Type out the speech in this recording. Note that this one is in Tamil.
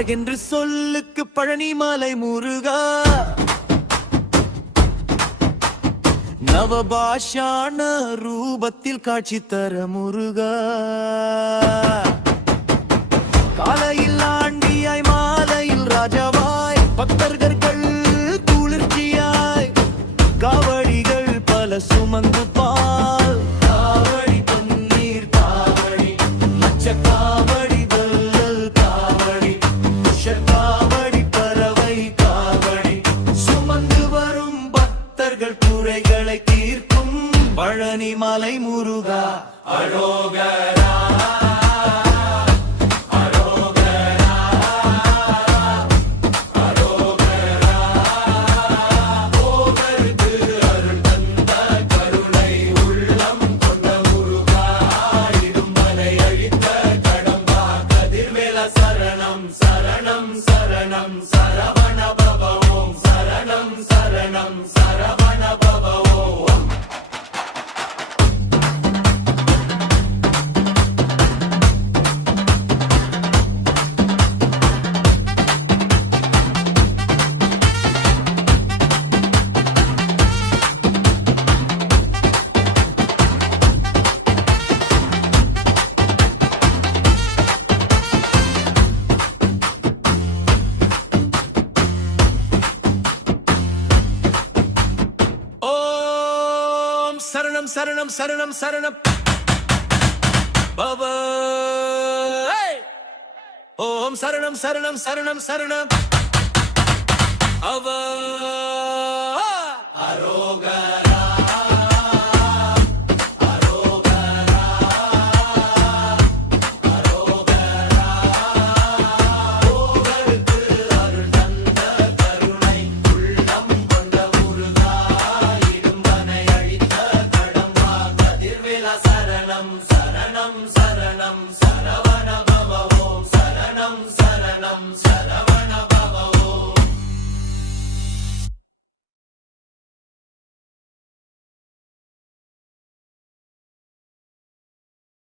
படகென்று சொல்லுக்கு பழனிமலை முருகா, நவபாஷான ரூபத்தில் காட்சி தர முருகா. காலையில் ஆண்டியாய் மாலையில் ராஜாவாய், பக்தர்கள் குளிர்ச்சியாய், காவடிகள் பல சுமந்து பால். காவடி பன்னீர் காவடி, மச்ச காவடி வல்லல் காவடி, காவடி பறவை காவடி, சுமந்து வரும் பக்தர்கள் குறைகளை தீர்க்கும் பழனிமலை முருகா. அரோகரா சரணம் சரணம் சரணம் சரவண பவ ஓம், சரணம் சரணம் சரவண பவ ஓம். சரணம் சரணம் சரணம் சரணம் பவ. ஓம் சரணம் சரணம் சரணம் சரணம் அவ. அரோகரா அரோகரா அரோகரா, போகருக்கு அருள் தந்த கருணை உள்ளம் கொண்ட முருகா, இடும்பனை அழித்த கடம்பா கதிர்வேலா. சரணம் சரணம் சரணம் சரவண பவ ஓம், சரணம் சரணம் சரவண